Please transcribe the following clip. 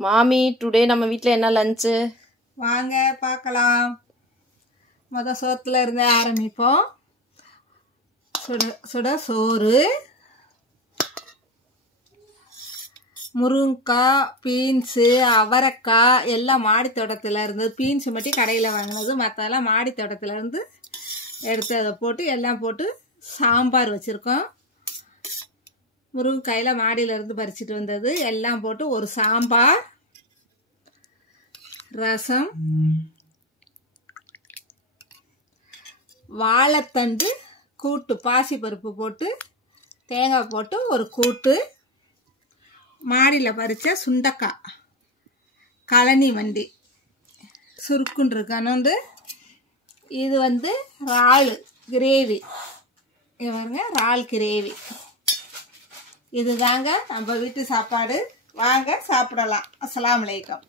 மாமி டுடே நம்ம வீட்டில் என்ன லஞ்சு? வாங்க பார்க்கலாம். சோத்துல இருந்து ஆரம்பிப்போம். சுட சுட சோறு, முருங்கைக்காய், பீன்ஸு, அவரைக்காய் எல்லாம் மாடி தோட்டத்தில் இருந்தது. பீன்ஸு மட்டும் கடையில் வாங்கினது, மற்றதெல்லாம் மாடி தோட்டத்தில் இருந்து எடுத்து அதை போட்டு எல்லாம் போட்டு சாம்பார் வச்சுருக்கோம். முருங்கைக்காயில் மாடியிலேருந்து பறிச்சிட்டு வந்தது எல்லாம் போட்டு ஒரு சாம்பார், ரசம், வாழைத்தண்டு கூட்டு, பாசிப்பருப்பு போட்டு தேங்காய் போட்டு ஒரு கூட்டு, மாடியில் பறித்த சுண்டக்காய், கழனி வண்டி சுருக்குன்னு இருக்கானு. இது இறால் கிரேவி, இது பாருங்க இறால் கிரேவி. இது தாங்க நம்ம வீட்டு சாப்பாடு. வாங்க சாப்பிடலாம். அஸ்ஸலாமு அலைக்கும்.